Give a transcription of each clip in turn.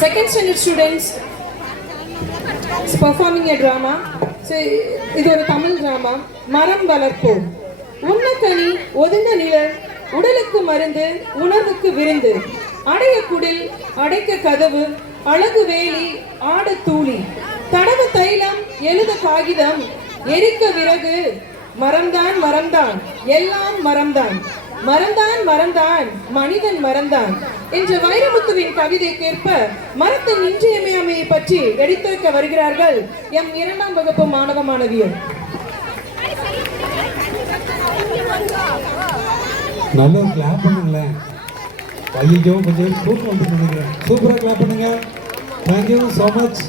Second standard students is performing a drama. So, இது ஒரு Tamil drama. மரம் வளர்ப்போம். உண்ணக்கனி ஒதுங்க நிழல் உடலுக்கு மருந்து உணர்வுக்கு விருந்து அடைய குடில் அடைக்க கதவு அழகு வேலி ஆட தூளி தடவு தைலம் எழுத காகிதம் எரிக்க விறகு மரம்தான் மரம்தான் எல்லாம் மரம்தான் மரம்தான் மரம்தான் மனிதன் மரம்தான் என்ற வைரமுத்துவின் கவிதைக்கேற்ப மரத்தின் இன்றியமையாமையை பற்றி எடுத்துரைக்க வருகிறார்கள் எம் 2ஆம் வகுப்பு மாணவ மாணவியர். நல்லா கிளாப் பண்ணுங்களேன். ஐயோ கொஞ்சம் தூக்கம் வந்துருக்குங்க. சூப்பராக கிளாப் பண்ணுங்க. Thank you so much.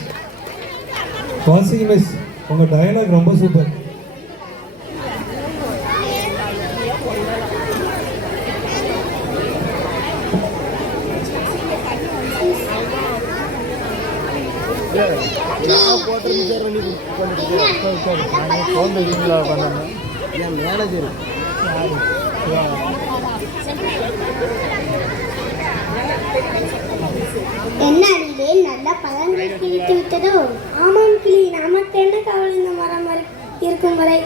வாசிங்க மிஸ், உங்கள் டயலாக் ரொம்ப சூப்பர். மேனேஜர் என்ன அடியிலே நல்ல பழங்கள் கிழித்து விட்டதோ? ஆமாம் கிளி, நமக்கு என்ன கவலை இந்த மரம் இருக்கும் வரை.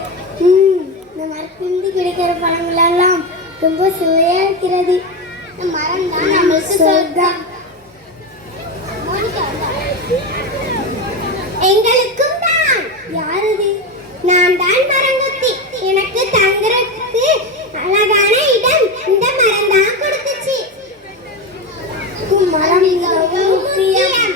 இந்த மரத்திலிருந்து கிடைக்கிற பழங்கள் எல்லாம் ரொம்ப சுவையா இருக்கிறது. இந்த மரம் தான் நம்மளுக்கு சொர்க்கம். எங்களுக்கும் தான். யாரது? நான் தான் மரங்கொத்தி. எனக்கு தங்குறதுக்கு அழகான இடம் இந்த மரம் தான் கொடுத்துச்சு. மரம் முக்கியம்.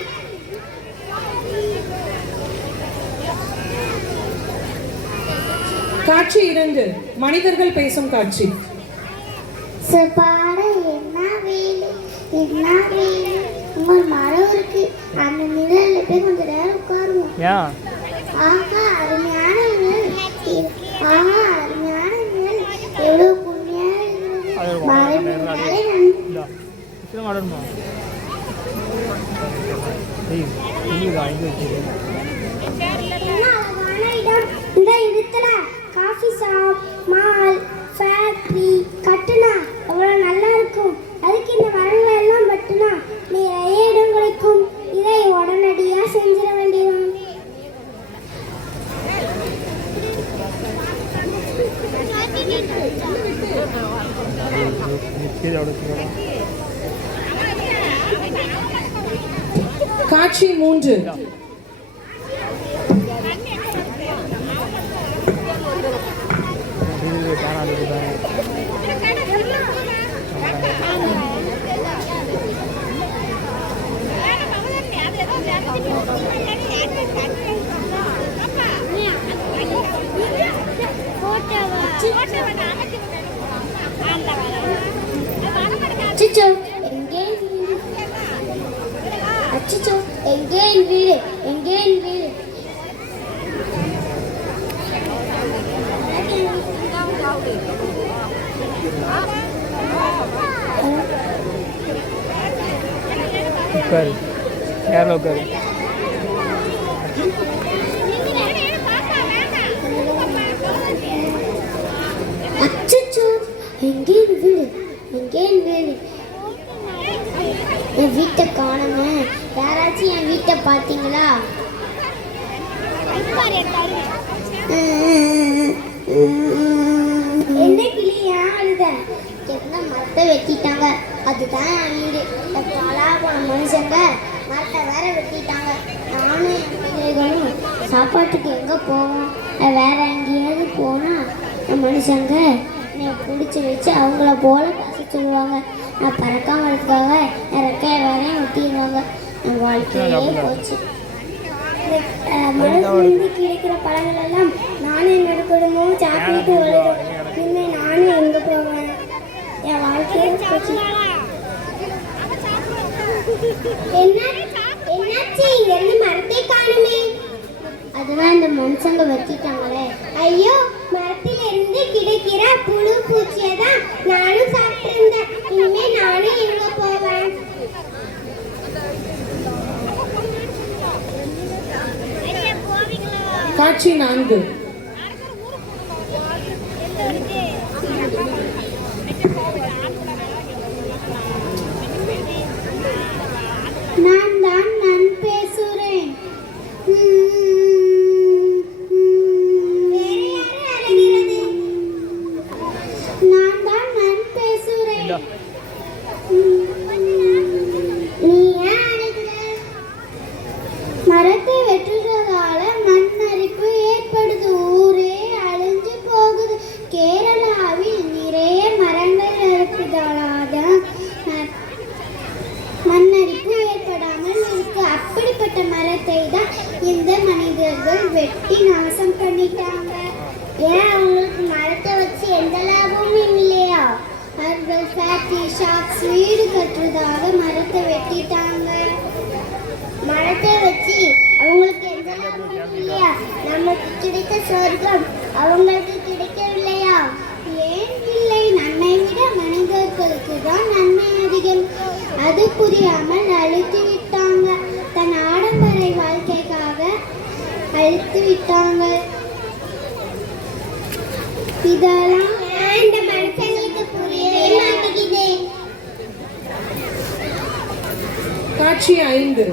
காட்சி 2 மனிதர்கள் பேசும் காட்சி. பாட என்ன வேலை என்ன வேலை. ஒரு மரம் இருக்கு, அந்த நிழல்ல போய் கொஞ்ச நேரம் உட்காருவோம். ஆஹா அருமையான நிழல், ஆஹா அருமையான நிழல், எவ்வளவு புண்ணியா இருக்கிறது. மரம் இருந்தாலே இந்த இடத்துல காஃபி ஷாப், மால், ஃபேக்டரி கட்டுனா எவ்வளோ நல்லா இருக்கும். அதுக்கு இந்த மரங்கள் எல்லாம் பட்டுனா நிறைய இடம் கிடைக்கும். இதை உடனடியாக செஞ்சிட வேண்டியது. காட்சி 3 அச்சோ எங்கே அச்சோ எங்கே வீடு எங்கே வீடு. உட்காரு, யாரில் உட்காரு. அச்சோ எங்கே வீடு எங்கே வீடு. என் வீட்டை காணுமே. யாராச்சும் என் வீட்டை பார்த்தீங்களா? என்ன கிளி ஏன் அழுத? என்ன மரத்தை வெட்டிட்டாங்க, அதுதான் என் வீடு. பாலா போன மனுஷங்க மரத்தை வேற வெட்டிட்டாங்க. நானும் என் பிள்ளைகளும் சாப்பாட்டுக்கு எங்கே போவோம்? வேற எங்கேயாவது போனால் என் மனுஷங்க என்னை பிடிச்சி வச்சு அவங்கள போல பேச சொல்லுவாங்க. நான் பறக்காம இருக்காக என் ரெக்கைய வேறையும் வெட்டிடுவாங்க. என் வாழ்க்கையே போச்சு. மரத்திலிருந்து கிடைக்கிற பழங்கள் எல்லாம் நானும் என்னோட குடும்பமும் சாப்பிட்டு வளரும். இனிமே நானும் எங்கே போவேன்? என் வாழ்க்கையே போச்சு. என்னாச்சு? இங்க இருந்து மரத்தை காணுமே. அதுதான் இந்த மனுஷங்க வெட்டிட்டாங்களே. ஐயோ, மரத்தில இருந்து கிடைக்கிற புழு பூச்சியை தான் நானும் சாப்பிட்டு இருந்தேன். இனிமே நானும் எங்க போவேன்? காட்சி 4 நான் தான் நமக்கு கிடைத்த சொர்க்கம் அவங்களுக்கு கிடைக்கவில்லையா? ஏன் இல்லை? நம்மை விட மனிதர்களுக்கு தான் நன்மை அதிகம். அது புரியாமல் அழித்து விட்டாங்க. தன் ஆடம்பர வாழ்க்கைக்காக அழித்து விட்டாங்க. இதெல்லாம் இந்த மனுஷங்களுக்கு புரியவே மாட்டேங்குது. காட்சி 5.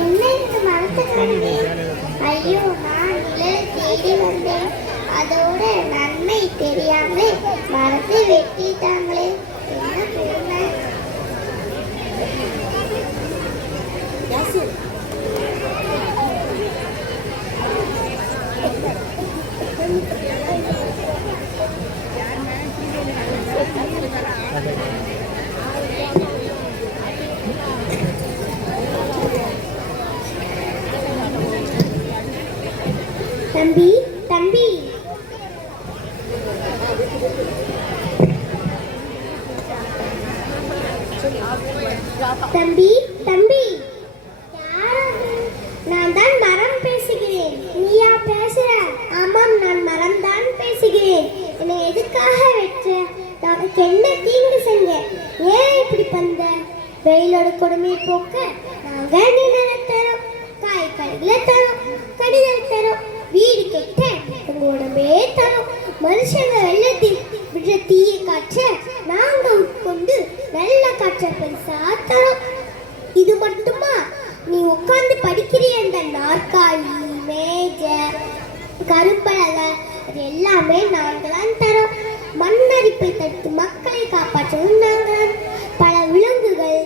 என்ன இந்த மரத்துக்காரனே? ஐயோ, நான் நிழலை தேடி வந்தேன். அதோட நன்மை தெரியாமலே மரத்தை வெட்டிட்டாங்களே. என்ன பெருமை. தம்பி, தம்பி, தம்பி, தம்பி, நான் தான் மரம் பேசுகிறேன். நீயா பேசுற? ஆமாம், நான் மரம் தான் பேசுகிறேன். என்னை எதுக்காக வெற்ற? உனக்கு என்ன தீங்கு செஞ்சேன்? ஏன் இப்படி பண்ற? வெயிலோட கொடுமையை போக்க நாங்க நிழலை தரோம், காய்கறிகளை தரோம், கடிதல் தரோம், வீடு கெட்ட உங்க உடம்பே தரோம். மனுஷங்க வெள்ளத்தில் விடுற தீய காற்ற நாங்க உட்கொண்டு நல்ல காற்ற பெருசா தரோம். இது மட்டுமா? நீ உட்கார்ந்து படிக்கிறிய அந்த நாற்காலி, மேஜை, கரும்பலகை, அது எல்லாமே நாங்கள் தான் தரோம். மண்ணரிப்பை தடுத்து மக்களை காப்பாற்றவும் நாங்கள். பல விலங்குகள்,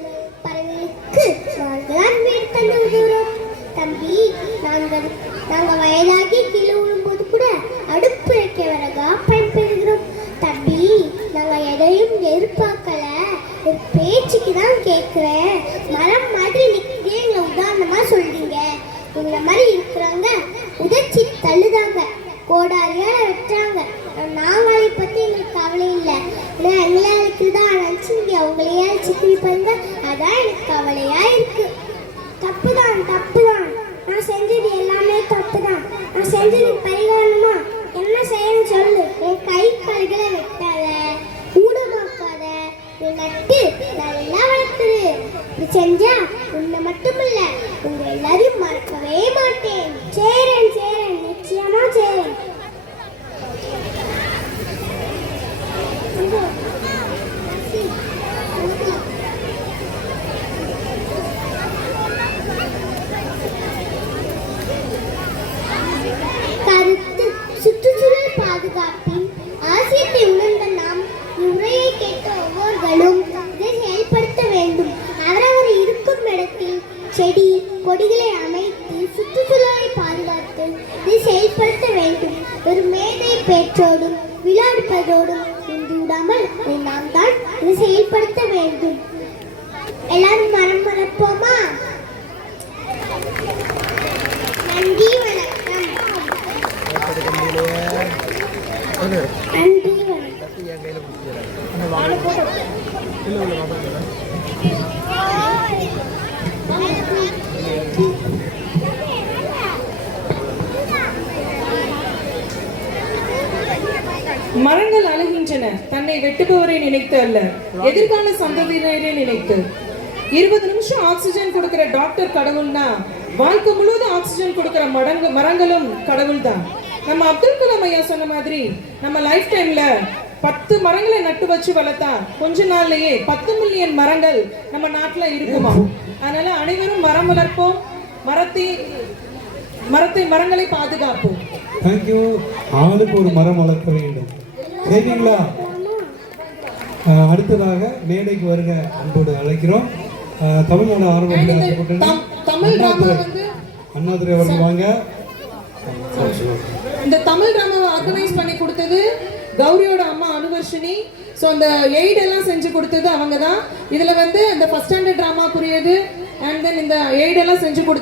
பறவைகளுக்கு நாங்கள் தான் வீடு தந்து உதவுறோம். தம்பி, நாங்கள் வயதாகி கீழே விழும்போது கூட அடுப்பு வைக்க வரகா பயன்படுகிறோம். தம்பி, நாங்கள் எதையும் எதிர்பார்க்கல, ஒரு பேச்சுக்கு தான் கேட்குறேன். மரம் மாதிரி நிற்கிறேன் உதாரணமாக சொல்றீங்க. உங்களை மாதிரி இருக்கிறாங்க உதச்சி தள்ளுதாங்க, கோடாரியால் வெட்டுறாங்க. நாங்களை பற்றி எங்களுக்கு கவலை இல்லை. ஏன்னா எங்களை அழைக்கிறதா நினச்சிங்க அவங்களையே அழைச்சிட்டு பாருங்க. அதான் எனக்கு கவலையாக இருக்கு. தப்புதான், தப்புதான். நான் செஞ்சது எல்லாமே தப்புதான். நான் செஞ்சது பரிகாரமா? என்ன செய்யணும் சொல்லு. என் கை கால்களை வெட்டாத, ஊடமாக்காத, நீ நட்டு நல்லா வளர்த்துரு. இப்படி செஞ்சா உன்னை மட்டுமில்ல உங்க எல்லாரையும் மறக்கவே மாட்டேன். சேரன், சேரன், நிச்சயமா சேரன். கருத்து சுற்றுச்சூழல் பாதுகாப்பின் அவசியத்தை உணர்ந்த நாம் உரையை கேட்ட ஒவ்வொருவரும் இதை செயல்படுத்த வேண்டும். அவரவர் இருக்கும் இடத்தில் செடி கொடிகளை அமைத்து சுற்றுச்சூழலை பாதுகாத்து இதை செயல்படுத்த வேண்டும். ஒரு மேதை பேற்றோடும் விளையாடுவதோடும் நின்று விடாமல் நாம் தான் இதை செயல்படுத்த வேண்டும். எல்லாரும் மரம் வளர்ப்போமா? நன்றி, வணக்கம். நன்றி, மரங்கள் அழுகின்றன, தன்னை வெட்டுபவரை நினைத்து அல்ல, எதிர்கால சந்ததியினரை நினைத்து. 20 நிமிஷம் ஆக்சிஜன் கொடுக்கிற டாக்டர் கடவுள்னா வாழ்க்கை முழுவதும் ஆக்சிஜன் கொடுக்கிற மரங்களும் கடவுள் தான். நம்ம அப்துல் கலாம் ஐயா சொன்ன மாதிரி நம்ம லைஃப் டைம்ல 10 மரங்களை நட்டு வச்சு வளர்த்தா கொஞ்ச நாள்லயே 10 மில்லியன் மரங்கள் நம்ம நாட்டுல இருக்குமா. அதனால அனைவரும் மரம் வளர்ப்போம், மரங்களை பாதுகாப்போம். தேங்க்யூ. ஆளுக்கு ஒரு மரம் வளர்க்க வேண்டும். சரிங்களா? அடுத்ததாக மேடைக்கு வருக அன்போடு அழைக்கிறோம். தமிழ்நாடு ஆர்வம் தமிழ் டிராமா வந்து அண்ணாதுரை அவர்கள் வாங்க. இந்த தமிழ் டிராமாவை ஆர்கனைஸ் பண்ணி கொடுத்தது கௌரியோட அம்மா அனுவர்ஷினி. ஸோ அந்த எய்ட் எல்லாம் செஞ்சு கொடுத்தது அவங்க தான். இதில் வந்து அந்த ஃபர்ஸ்ட் ஸ்டாண்டர்ட் ட்ராமாக்குரியது அண்ட் தென் இந்த எய்ட் எல்லாம் செஞ்சு கொடுத்து